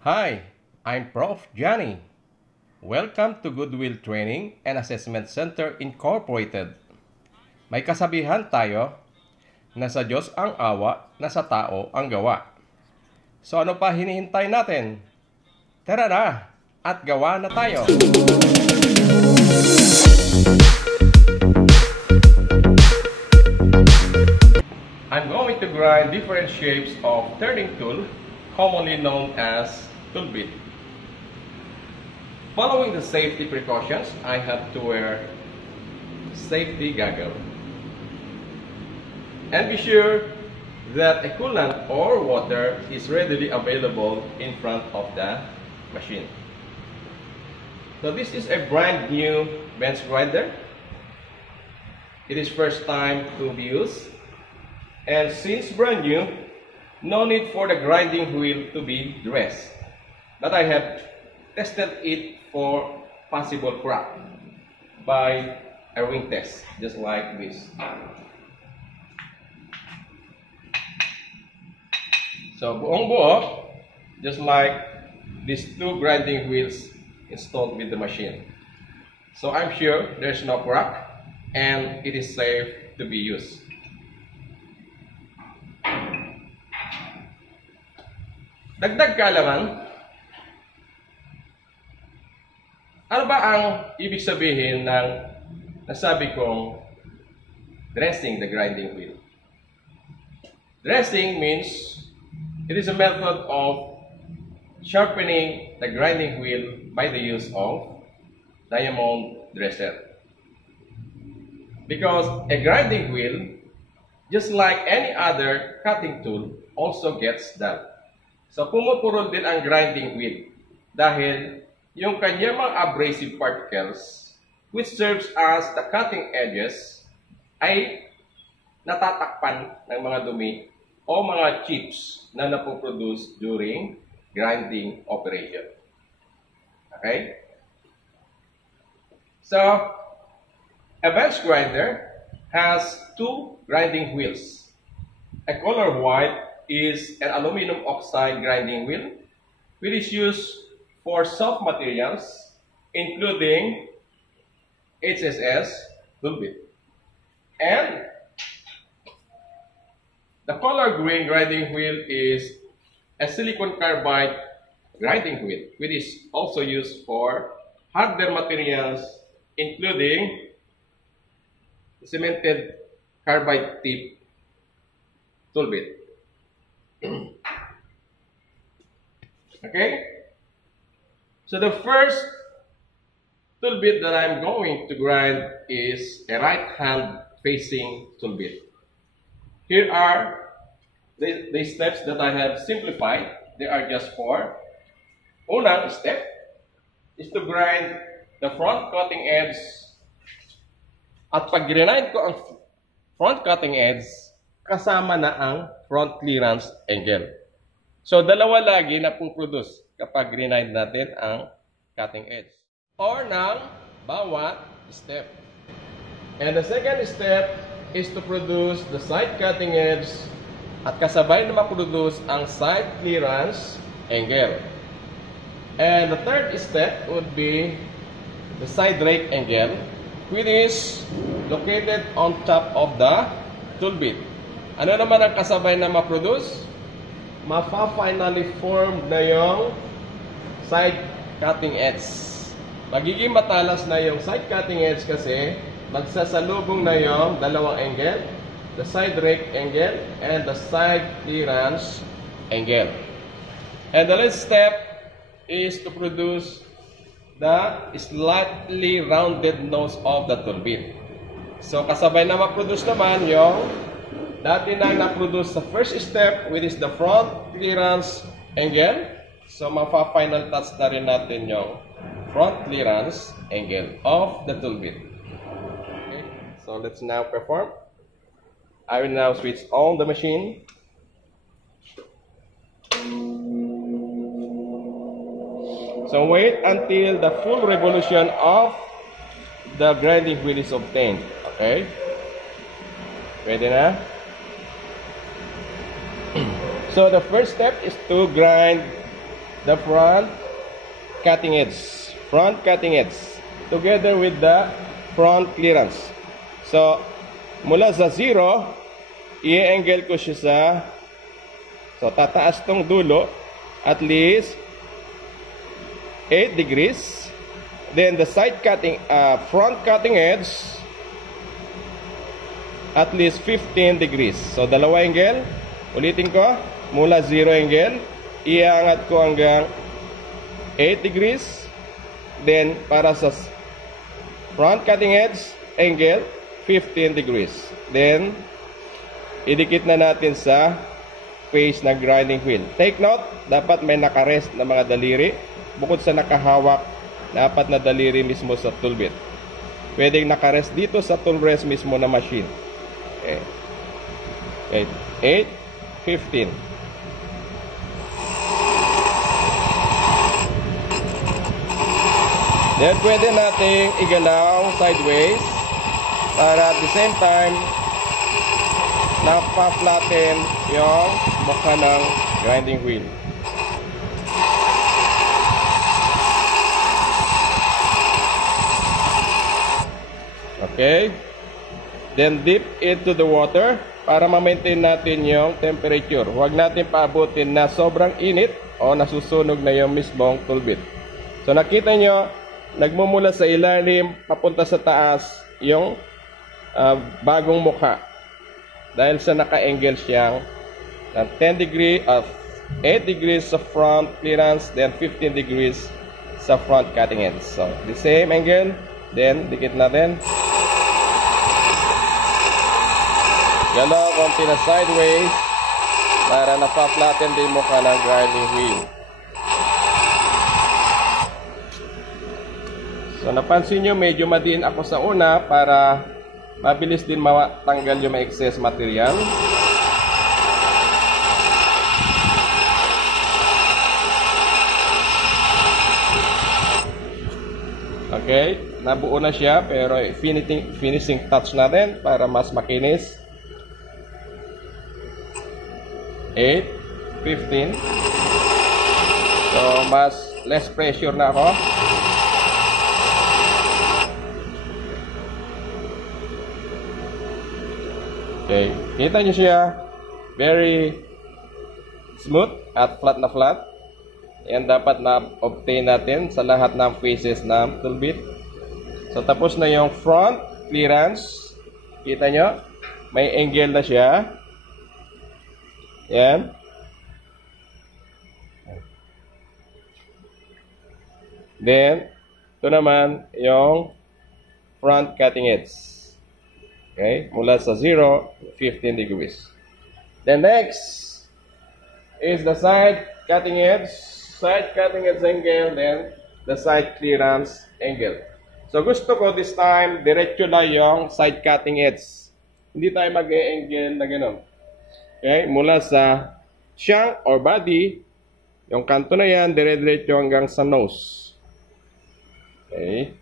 Hi, I'm Prof. Johnny. Welcome to Goodwill Training and Assessment Center Incorporated. May kasabihan tayo na sa Diyos ang awa, na sa tao ang gawa. So ano pa hinihintay natin? Tara na at gawa na tayo! I'm going to grind different shapes of turning tool, commonly known as tool bit. Following the safety precautions, I have to wear safety goggles. And be sure that a coolant or water is readily available in front of the machine. So this is a brand new bench grinder. It is first time to be used. And since brand new, no need for the grinding wheel to be dressed. But I have tested it for possible crack by a ring test, just like this. So buong buo, just like these two grinding wheels installed with the machine. So I'm sure there's no crack and it is safe to be used. Dagdag kaalaman, ano ba ang ibig sabihin ng nasabi kong dressing the grinding wheel? Dressing means it is a method of sharpening the grinding wheel by the use of diamond dresser. Because a grinding wheel, just like any other cutting tool, also gets dull. So pumupurol din ang grinding wheel dahil yung kanyang mga abrasive particles, which serves as the cutting edges, ay natatakpan ng mga dumi o mga chips na napoproduce during grinding operation. Okay? So, a bench grinder has two grinding wheels. A color white is an aluminum oxide grinding wheel, which is used for soft materials, including HSS tool bit. And the color green grinding wheel is a silicon carbide grinding wheel, which is also used for harder materials, including cemented carbide tip tool bit. Okay? So the first tool bit that I'm going to grind is a right hand facing tool bit. Here are the steps that I have simplified. They are just four. Unang step is to grind the front cutting edge. At pag grind ko ang front cutting edge, kasama na ang front clearance angle. So dalawa lagi na puproduce kapag grind natin ang cutting edge or ng bawat step. And the second step is to produce the side cutting edge at kasabay na maproduce ang side clearance angle. And the third step would be the side rake angle, which is located on top of the tool bit. Ano naman ang kasabay na maproduce? Mafa-finally form na yung side cutting edge. Magiging matalas na yung side cutting edge kasi magsasalubong na yung dalawang angle, the side rake angle and the side clearance angle. And the last step is to produce the slightly rounded nose of the tool bit. So kasabay na ma-produce naman yung dati na na-produce sa first step, which is the front clearance angle. So mafa-final touch na rin natin yung front clearance angle of the tool bit. Okay, so let's now perform. I will now switch on the machine. So wait until the full revolution of the grinding wheel is obtained. Okay? Ready na? So the first step is to grind the front cutting edge. Front cutting edge. Together with the front clearance. So, mula sa 0, i-angle ko siya sa, so tataas tong dulo, at least 8 degrees. Then the side cutting, front cutting edge, at least 15 degrees. So, dalawa angle. Ulitin ko, mula 0 angle, iangat ko hanggang 8 degrees. Then, para sa front cutting edge angle, 15 degrees. Then, idikit na natin sa face ng grinding wheel. Take note, dapat may nakarest na mga daliri. Bukod sa nakahawak na 4 na daliri mismo sa tool bit. Pwedeng nakarest dito sa tool rest mismo na machine. Okay. 8, 15. Then, pwede nating igalaw sideways para at the same time napa-flatten yung mukha ng grinding wheel. Okay. Then dip into the water para ma-maintain natin yung temperature. Huwag natin paabutin na sobrang init o nasusunog na yung mismong tool bit. So nakita nyo, nagmumula sa ilalim papunta sa taas yung bagong mukha. Dahil sa naka-angle siyang 10 degree of 8 degrees sa front clearance, then 15 degrees sa front cutting edge. So the same angle, then dikit natin. Galaw konti na sideways para napa-flatten din mukha ng grinding wheel. So napansin nyo medyo madiin ako sa una para mabilis din matanggal yung excess material. Okay, nabuo na siya pero finishing touch natin para mas makinis. 8, 15. So, mas less pressure na ako. Okay, kita nyo siya. Very smooth at flat na flat. Yan dapat na-obtain natin sa lahat ng faces ng tool bit. So, tapos na yung front clearance. Kita nyo? May angle na siya. Yan. Then, ito naman yung front cutting edge. Okay? Mula sa 0, 15 degrees. Then next is the side cutting edge. Side cutting edge angle, then the side clearance angle. So, gusto ko this time, diretso lang yung side cutting edge. Hindi tayo mag-angle na gano'n. Okay, mula sa shank or body, yung kanto na yan, dire-diretso hanggang sa nose. Okay.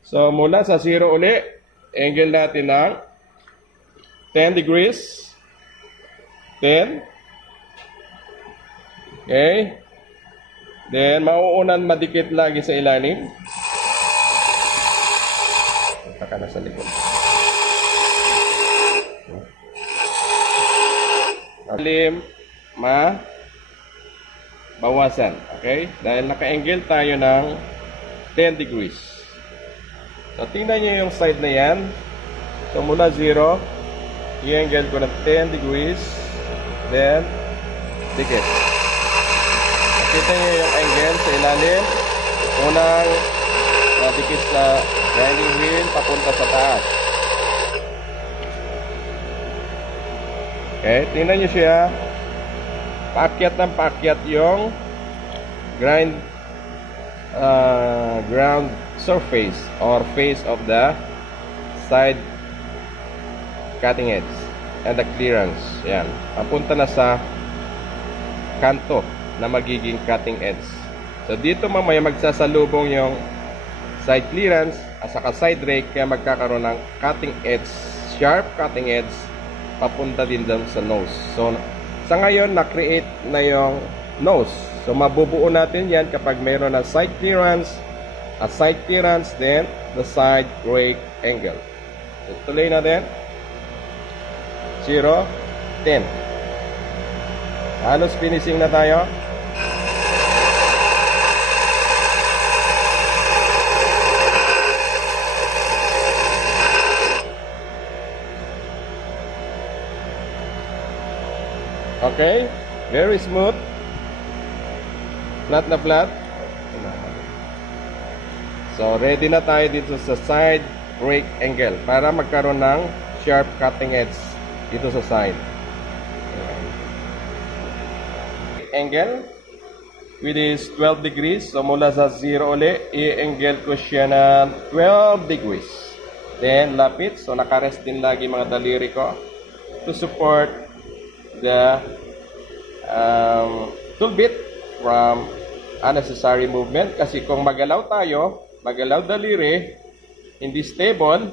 So, mula sa 0 uli, angle natin ng 10 degrees. 10. Okay. Then, mauunan madikit lagi sa ilalim. Taka na sa likod. Alim, bawasan. Okay? Dahil naka-angle tayo ng 10 degrees. So, tingnan nyo yung side na yan. So, mula 0, i-angle ko ng 10 degrees. Then, dikit. Nakita nyo yung angle sa ilalim. Unang dikit sa grinding wheel, papunta sa taas. Okay, tingnan nyo siya. Paakyat ng paakyat yung ground surface or face of the side cutting edge and the clearance. Yan. Papunta na sa kanto na magiging cutting edge. So, dito mamaya magsasalubong yung side clearance at saka side rake kaya magkakaroon ng cutting edge, sharp cutting edge papunta din doon sa nose. So, sa ngayon, na-create na yung nose. So mabubuo natin yan kapag mayroon na side clearance, a side clearance, then the side rake angle. So tuloy natin. 0, 10. Halos finishing na tayo. Okay, very smooth. Flat na flat. So ready na tayo dito sa side rake angle para magkaroon ng sharp cutting edge dito sa side. Angle which is 12 degrees. So mula sa 0 uli, i-angle ko siya na 12 degrees. Then lapit. So nakarest din lagi mga daliri ko to support the tool bit from unnecessary movement. Kasi kung magalaw tayo, magalaw daliri, hindi stable,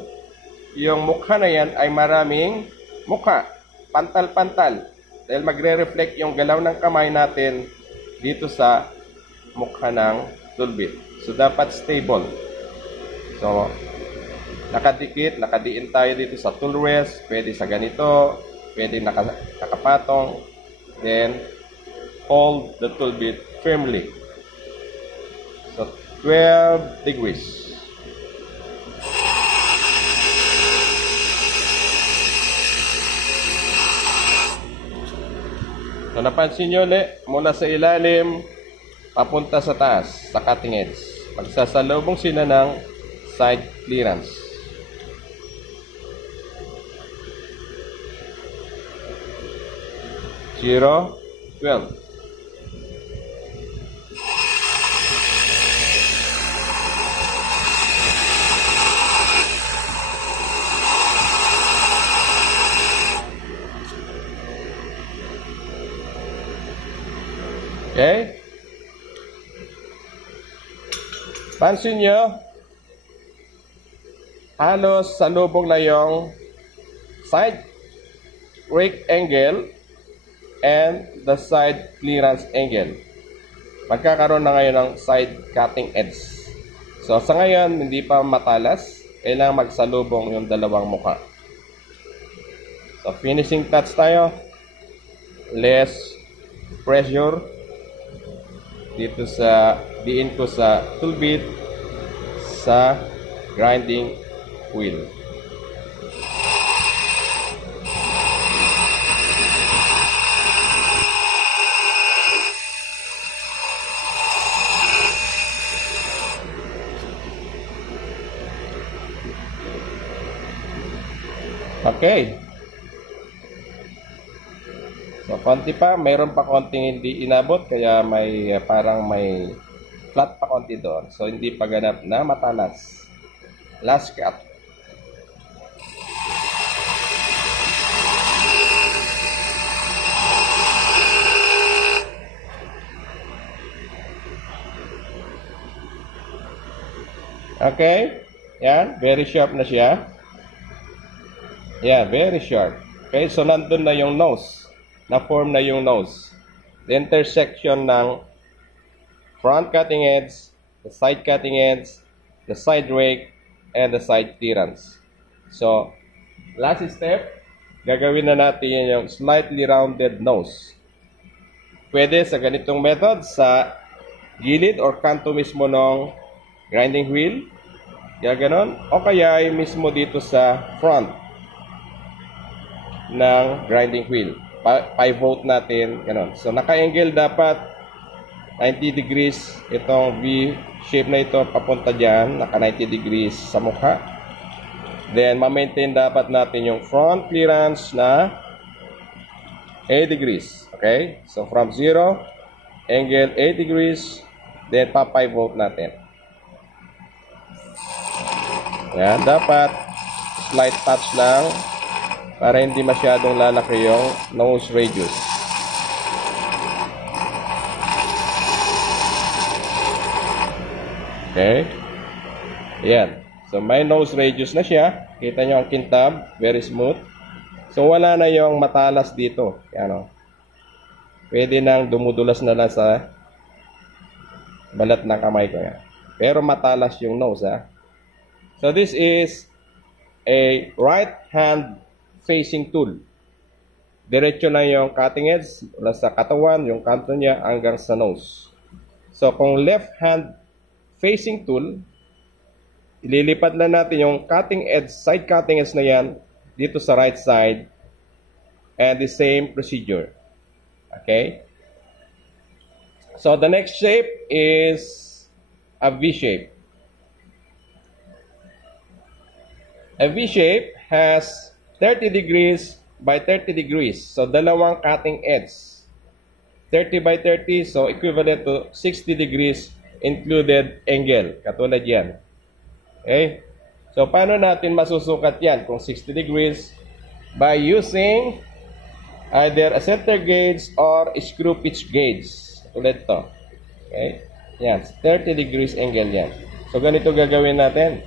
yung mukha na yan ay maraming mukha, pantal-pantal. Dahil magre-reflect yung galaw ng kamay natin dito sa mukha ng tool bit. So dapat stable. So nakadikit, nakadiin tayo dito sa tool rest, pwede sa ganito, pwede nakapatong, then hold the tool bit firmly. So 12 degrees. So napansin nyo ulit, mula sa ilalim papunta sa taas, sa cutting edge. Pagsasalubong sila ng side clearance. Zero, 12. Okay? Pansin nyo, halos salubong na yung side rake angle and the side clearance angle. Magkakaroon na ngayon ng side cutting edge. So sa ngayon, hindi pa matalas. Kailangan magsalubong yung dalawang mukha. So finishing touch tayo. Less pressure dito sa diin ko sa tool bit sa grinding wheel. Okay. So, konti pa. Mayroon pa konting hindi inabot. Kaya may parang may flat pa konti doon. So, hindi pa ganap na matalas. Last cut. Okay. Yan. Very sharp na siya. Yan. Very sharp. Okay. So, nandun na yung nose. Na-form na yung nose. The intersection ng front cutting edge, the side cutting edge, the side rake, and the side clearance. So, last step, gagawin na natin yung slightly rounded nose. Pwede sa ganitong method, sa gilid or kanto mismo ng grinding wheel, gaganon, o kaya ay mismo dito sa front ng grinding wheel. Pivot natin, ganon. So, naka-angle dapat 90 degrees itong V shape na ito papunta dyan, naka 90 degrees sa mukha. Then, ma-maintain dapat natin yung front clearance na 8 degrees. Okay? So, from 0, angle 8 degrees, then pa-pivot natin. Yan, dapat slight touch lang para hindi masyadong lalaki yung nose radius. Okay? Yan. So, may nose radius na siya. Kita nyo ang kintab. Very smooth. So, wala na yung matalas dito. Yan o. pwede nang dumudulas na lang sa balat ng kamay ko yan. Pero matalas yung nose, ha. So this is a right hand facing tool. Diretso na yung cutting edge mula sa katawan, yung kanto niya hanggang sa nose. So kung left hand facing tool, ililipat na natin yung cutting edge, side cutting edge na yan dito sa right side, and the same procedure. Okay? So the next shape is a V shape. A V shape has 30 degrees by 30 degrees. So dalawang cutting edge. 30 by 30, so equivalent to 60 degrees included angle. Katulad yan. Okay? So paano natin masusukat yan kung 60 degrees? By using either a center gauge or a screw pitch gauge. Tulad to. Okay? Yan. 30 degrees angle yan. So ganito gagawin natin.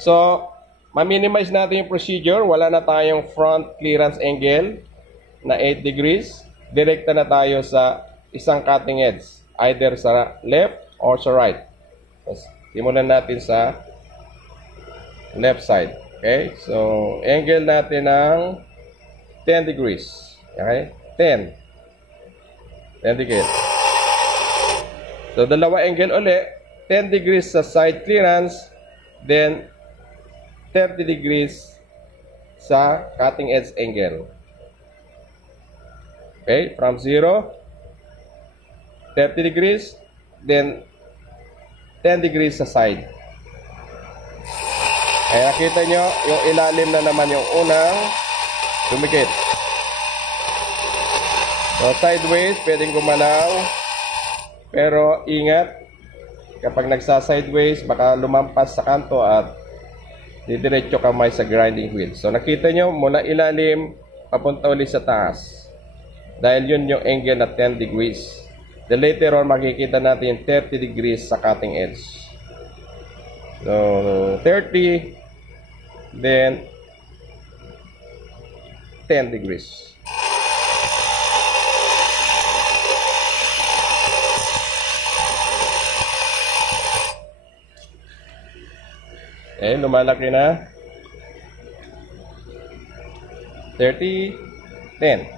So, ma-minimize natin yung procedure. Wala na tayong front clearance angle na 8 degrees. Direkta na tayo sa isang cutting edge. Either sa left or sa right. So, simulan natin sa left side. Okay? So, angle natin ng 10 degrees. Okay? 10 degrees. So, dalawa angle uli. 10 degrees sa side clearance. Then, 30 degrees sa cutting edge angle. Okay, from 0, 30 degrees, then 10 degrees sa side. Kaya nakita nyo, yung ilalim na naman yung unang dumikit. So, sideways, pwedeng gumalaw. Pero, ingat, kapag nagsa-sideways, baka lumampas sa kanto at didiretso kamay sa grinding wheel. So, nakita nyo, mula ilalim, papunta ulit sa taas. Dahil yun yung angle na 10 degrees. Then later on, makikita natin 30 degrees sa cutting edge. So, 30, then 10 degrees. Okay, lumalaki na. 30, 10.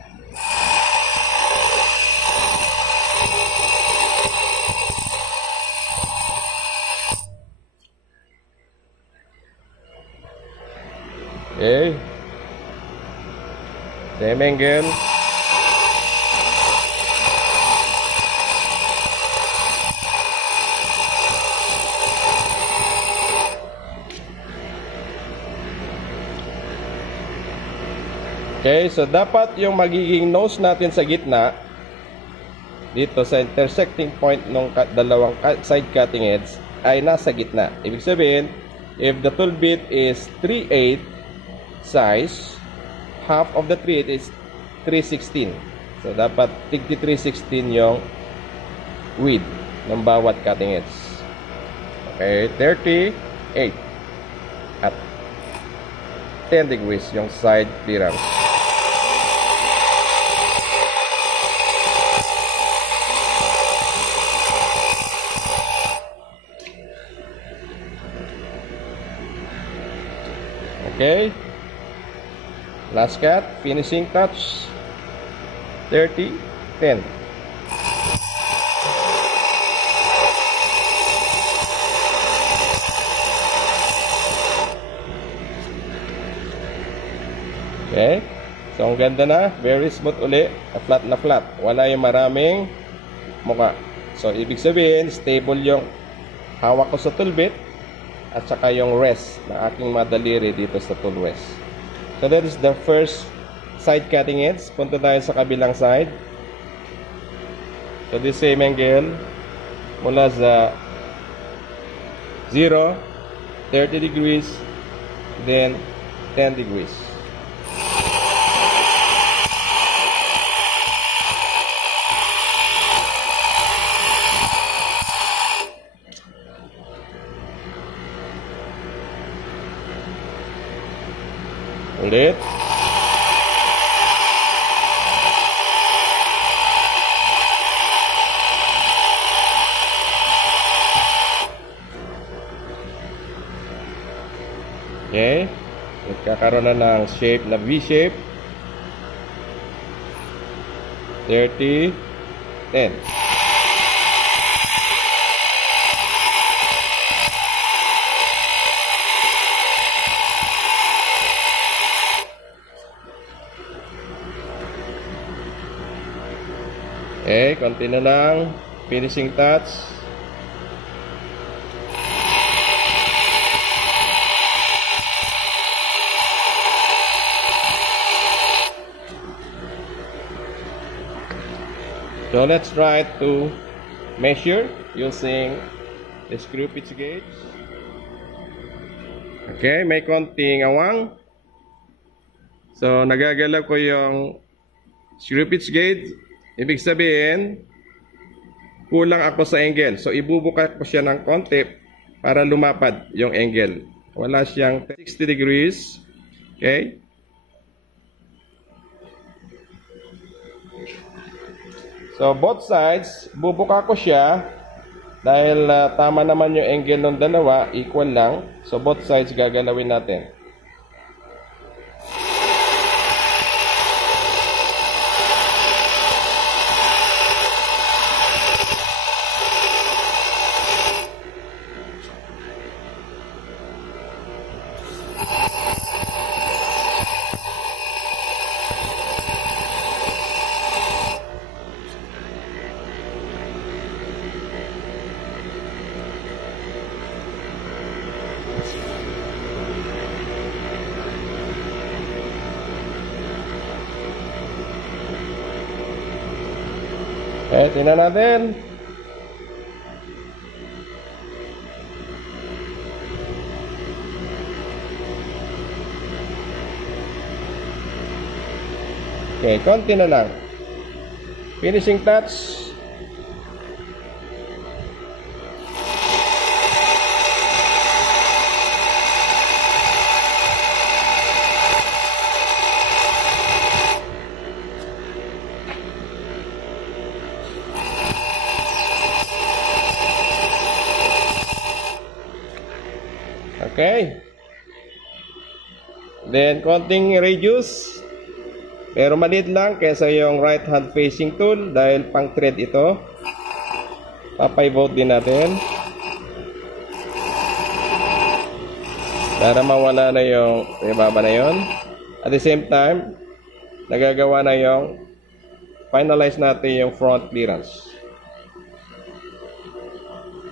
Okay. Same angle. Okay, so dapat yung magiging nose natin sa gitna dito sa intersecting point ng dalawang side cutting edge ay nasa gitna. Ibig sabihin, if the tool bit is 3/8 size, half of the 3/8 is 3/16. So dapat 3/16 yung width ng bawat cutting edge. Okay, 38 at 10 degrees yung side clearance. Okay, last cut, finishing touch, 30, 10. Okay, so ang ganda na, very smooth uli, flat na flat, wala yung maraming muka. So ibig sabihin, stable yung hawak ko sa tool bit at saka yung rest ng aking madaliri dito sa tool rest. So that is the first side cutting edge. Punta tayo sa kabilang side. So this same angle mula sa 0, 30 degrees, then 10 degrees. Ulit. magkakaroon na ng shape na V-shape. 30, 10. Okay, konti na lang. Finishing touch. So let's try to measure using the screw pitch gauge. Okay, may konting awang. So nagagalaw ko yung screw pitch gauge. Ibig sabihin, kulang ako sa angle. So ibubuka ko siya ng konti para lumapad yung angle. Wala siyang 60 degrees. Okay? So both sides, bubuka ko siya dahil tama naman yung angle ng dalawa, equal lang. So both sides gagalawin natin. Okay, tingnan natin. Okay, konti na lang. Finishing touch. Okay. Then, konting radius. Pero maliit lang kaysa yung right hand facing tool dahil pang thread ito. Papay-vote din natin. Para mawala na yung ibaba na yun. At the same time, nagagawa na yung finalize natin yung front clearance.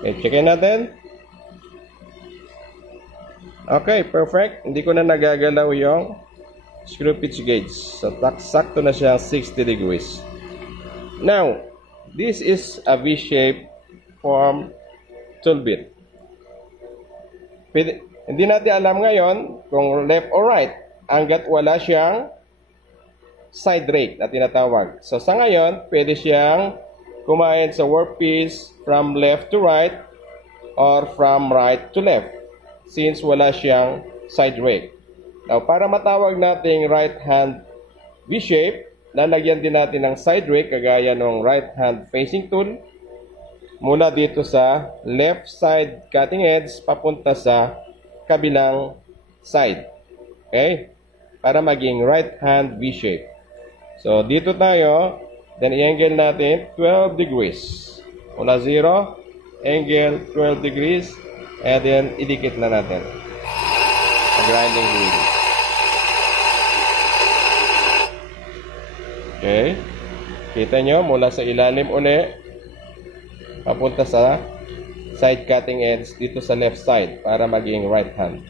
Okay, checkin natin. Okay, perfect. Hindi ko na nagagalaw yung screw pitch gauge. So, sakto na siya 60 degrees. Now, this is a V-shape form tool bit. Hindi natin alam ngayon kung left or right hanggat wala siyang side rake na tinatawag. So, sa ngayon, pwede siyang kumain sa workpiece from left to right or from right to left, since wala siyang side rake. Now, para matawag nating right hand V-shape, lalagyan din natin ng side rake kagaya ng right hand facing tool mula dito sa left side cutting edge papunta sa kabilang side. Okay? Para maging right hand V-shape. So, dito tayo, then i-angle natin 12 degrees. Mula 0, angle 12 degrees. And then, idikit na natin. Grinding wheel. Okay. Kita nyo, mula sa ilalim uli, papunta sa side cutting edge dito sa left side para maging right hand.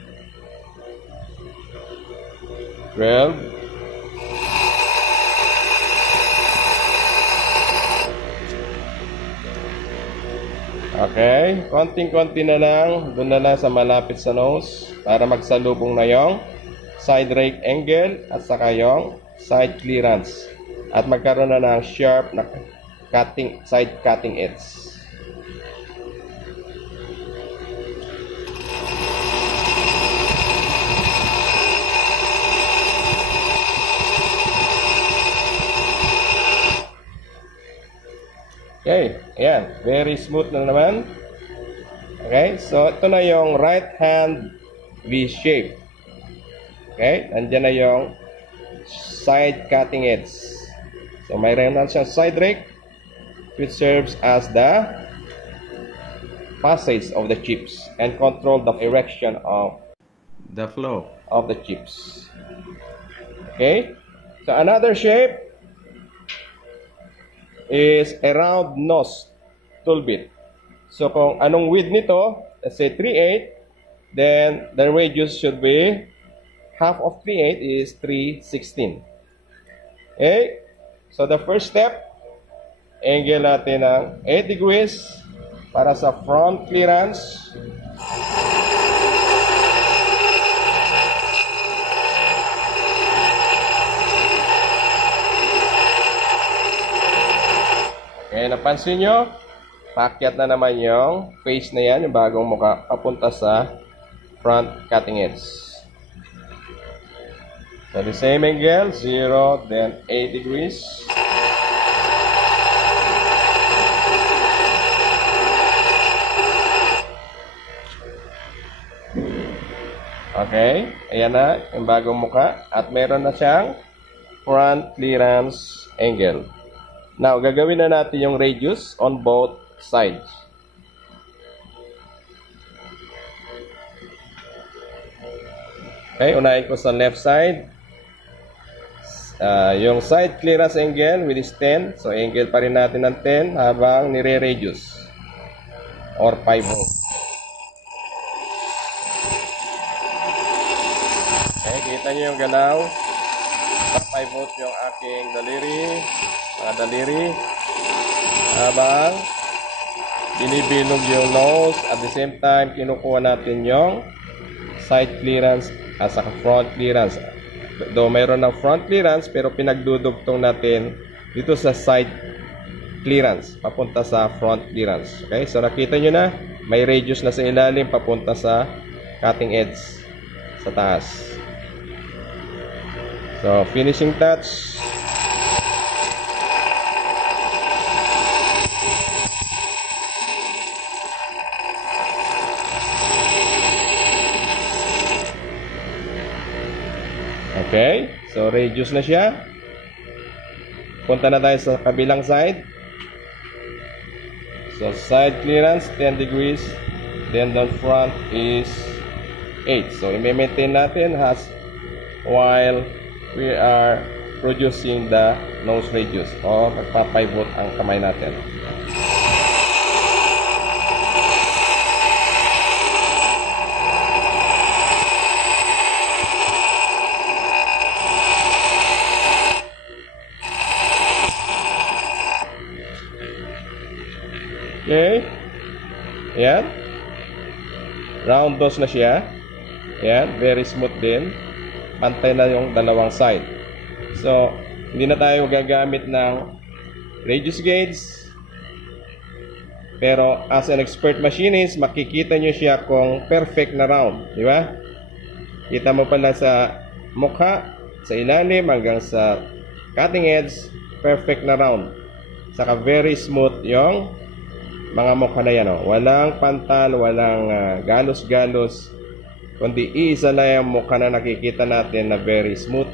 12. Okay, konting-konti na lang, doon na lang sa malapit sa nose para magsalubong na yung side rake angle at saka yung side clearance at magkaroon na ng sharp na cutting, side cutting edge. Okay, ayan. Very smooth na naman. Okay, so ito na yung right hand V-shape. Okay? Nandiyan na yung side cutting edge. So, mayroon na siyang side rake which serves as the passage of the chips and control the direction of the flow of the chips. Okay? So, another shape is a round nose tool bit. So, kung anong width nito, let's say 3/8, then the radius should be half of 3/8 is 3/16. Okay? So, the first step, angle natin ng 8 degrees para sa front clearance. Okay, napansin nyo? Paakyat na naman yung face na yan, yung bagong mukha, papunta sa front cutting edge. So, the same angle, 0, then 8 degrees. Okay, ayan na yung bagong mukha. At meron na siyang front clearance angle. Now, gagawin na natin yung radius on both sides. Okay, unahin ko sa left side. Yung side clearance angle with is 10. So, angle pa rin natin ng 10 habang nire-reduce. Or 5 volts. Okay, kita nyo yung galaw. 5 volts yung aking daliri. Mga daliri. Habang binibilog yung nose. At the same time, kinukuha natin yung side clearance at saka front clearance. Though mayroon ng front clearance, pero pinagdudugtong natin dito sa side clearance, papunta sa front clearance. Okay, so nakita nyo na, may radius na sa ilalim, papunta sa cutting edge sa taas. So, finishing touch. Okay, so radius na siya. Punta na tayo sa kabilang side. So side clearance 10 degrees, then the front is 8. So i-maintain natin while we are producing the nose radius o magpapivot ang kamay natin. Okay. Ayan. Round nose na siya. Ayan. Very smooth din. Pantay na yung dalawang side. So, hindi na tayo gagamit ng radius gauge. Pero, as an expert machinist, makikita nyo siya kung perfect na round. Di ba? Kita mo pala sa mukha, sa ilalim, hanggang sa cutting edge, perfect na round. Saka very smooth yung mga mukha na yan, oh. Walang pantal, walang galos-galos, kundi isa na yung mukha na nakikita natin na very smooth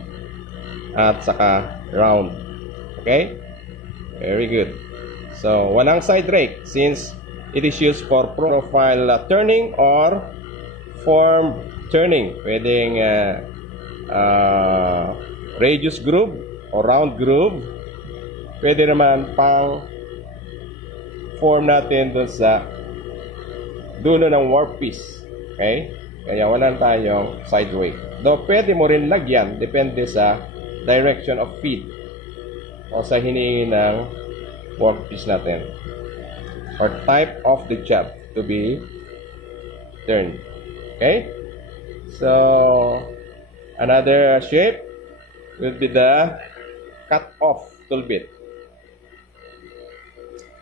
at saka round. Okay? Very good. So, walang side rake since it is used for profile turning or form turning. Pwedeng radius groove or round groove. Pwede naman pang form natin doon sa dulo ng workpiece. Okay? Kaya wala tayong side rake. Though pwede mo rin lagyan, depende sa direction of feed o sa hinihingi ng workpiece natin or type of the job to be turned. Okay? So, another shape will be the cut-off tool bit.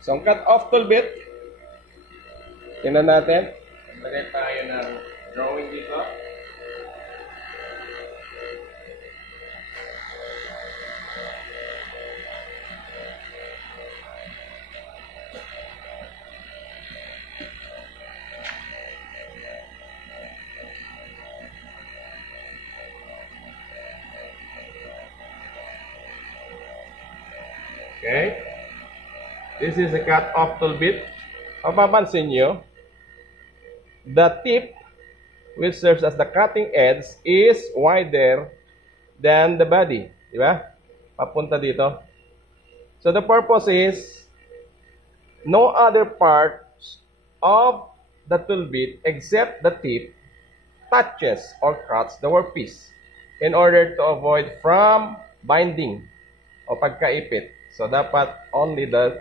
So, ang cut-off tool bit, tingnan natin. Lagay tayo ng drawing dito. Okay? This is a cut-off tool bit. Mapapansin nyo, the tip, which serves as the cutting edge, is wider than the body. Di ba? Papunta dito. So the purpose is, no other parts of the tool bit except the tip touches or cuts the workpiece in order to avoid from binding o pagkaipit. So dapat only the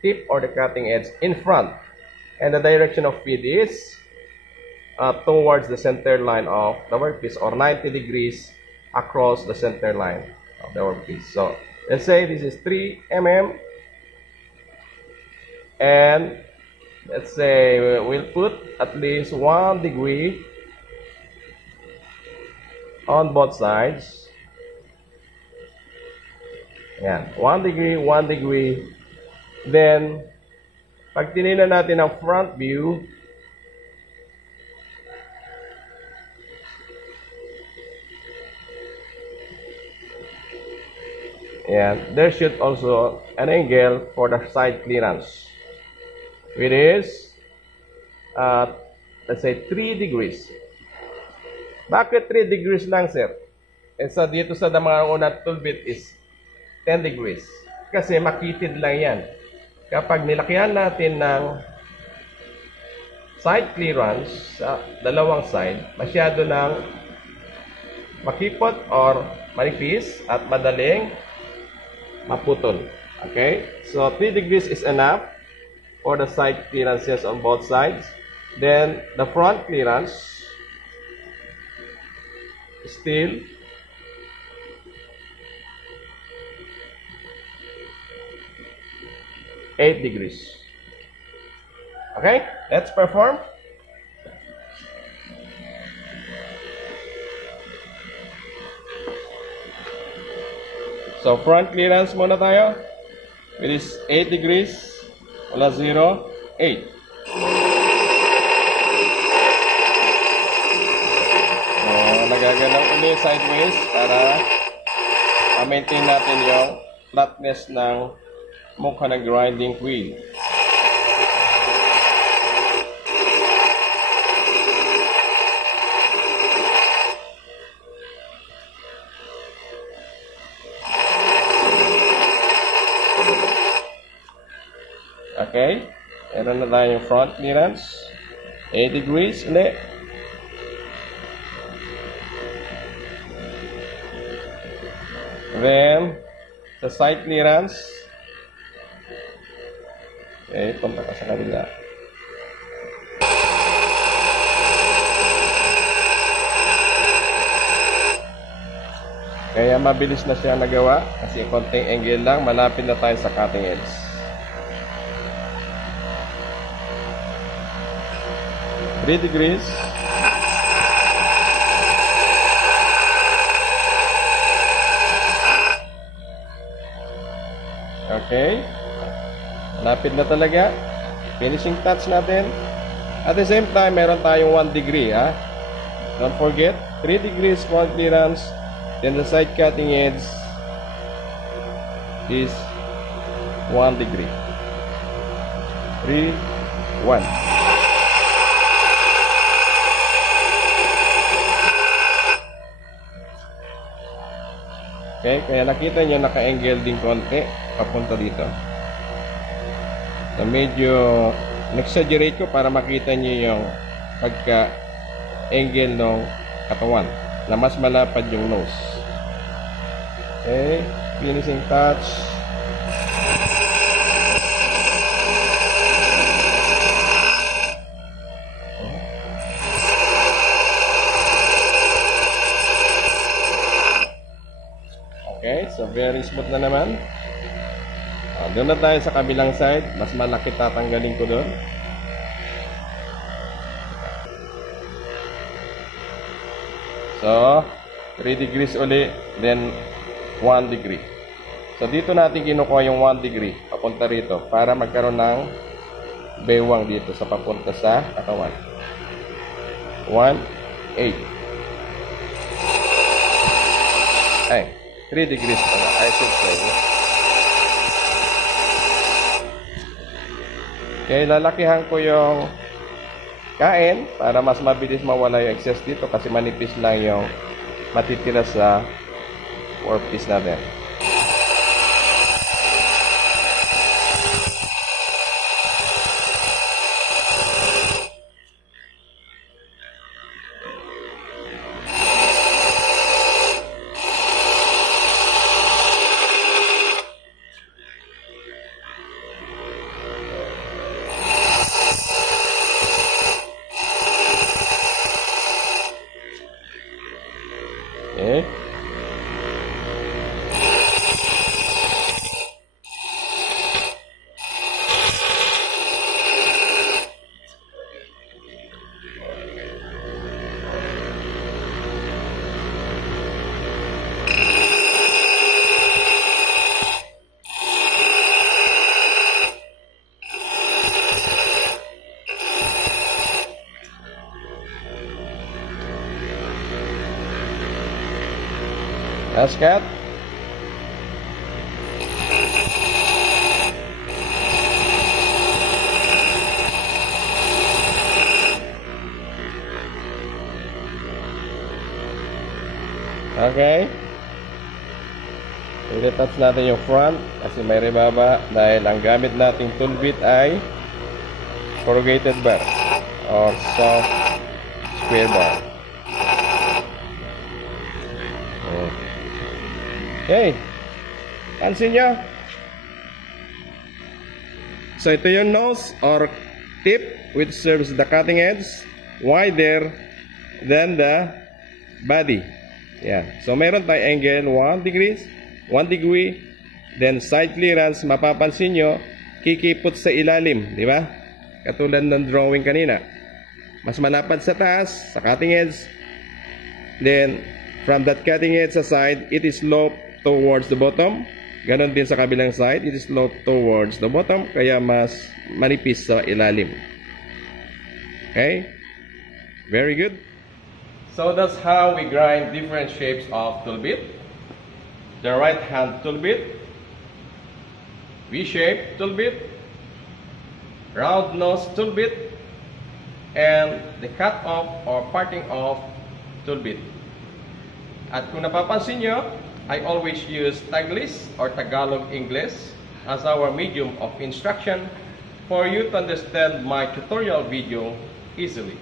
tip or the cutting edge in front, and the direction of feed is towards the center line of the workpiece, or 90 degrees across the center line of the workpiece. So let's say this is 3 mm, and let's say we'll put at least 1 degree on both sides. Yan, 1 degree, 1 degree. Then pag tinignan natin ang front view, and there should also an angle for the side clearance, which is let's say 3 degrees. Bakit 3 degrees lang, sir? And so dito sa mga unang tool bit is 10 degrees. Kasi makitid lang yan. Kapag nilakihan natin ng side clearance sa dalawang side, masyado ng makipot or manipis at madaling maputol. Okay? So 3 degrees is enough for the side clearances on both sides. Then the front clearance still (8 degrees). Okay? Let's perform. So front clearance muna tayo. It is 8 degrees. Wala 0, 8. So nagagalaw ulit sideways para ma-maintain natin yung flatness ng mukha ng grinding wheel. Okay, meron na tayo yung front clearance, 8 degrees ulit. Then, the side clearance, okay, punta ka sa kabila. Kaya mabilis na siya nagawa kasi konting angle lang, malapit na tayo sa cutting edge. Degrees. Okay. Lapit na talaga. Finishing touch natin. At the same time, meron tayong 1 degree. Ha? Don't forget, 3 degrees front clearance. Then the side cutting edge is 1 degree. 3, 1. Okay, kaya nakita nyo naka-angle din konti papunta dito. So medyo nag-exaggerate ko para makita nyo yung pagka-angle ng katawan na mas malapad yung nose. Okay, finishing touch. Okay, so very smooth na naman. Doon na tayo sa kabilang side. Mas malaki tatanggalin ko doon. So, 3 degrees uli, then 1 degree. So, dito natin kinukuha yung 1 degree papunta rito para magkaroon ng bewang dito sa papunta sa katawan. 1, 8. Ay, 3 degrees pala. I should say. Okay, lalakihan ko yung kain para mas mabilis mawala yung excess dito kasi manipis lang yung matitira sa 4-piece natin. Okay. That's cat. Okay. I-retouch natin yung front kasi may rebaba dahil ang gamit nating tool bit ay corrugated bar or soft square bar. Okay. Pansin nyo? So ito yung nose or tip which serves the cutting edge wider than the body. Yeah. So meron tayo angle 1 degree, then side clearance, mapapansin nyo, kikipot sa ilalim, di ba? Katulad ng drawing kanina. Mas malapad sa taas, sa cutting edge, then from that cutting edge sa side, it is sloped towards the bottom. Ganon din sa kabilang side, it is sloped towards the bottom, kaya mas manipis sa ilalim. Okay? Very good. So that's how we grind different shapes of tool bit. The right hand tool bit, V-shape tool bit, round nose tool bit, and the cut off or parting off tool bit. At kung napapansin nyo, I always use Taglish or Tagalog English as our medium of instruction for you to understand my tutorial video easily.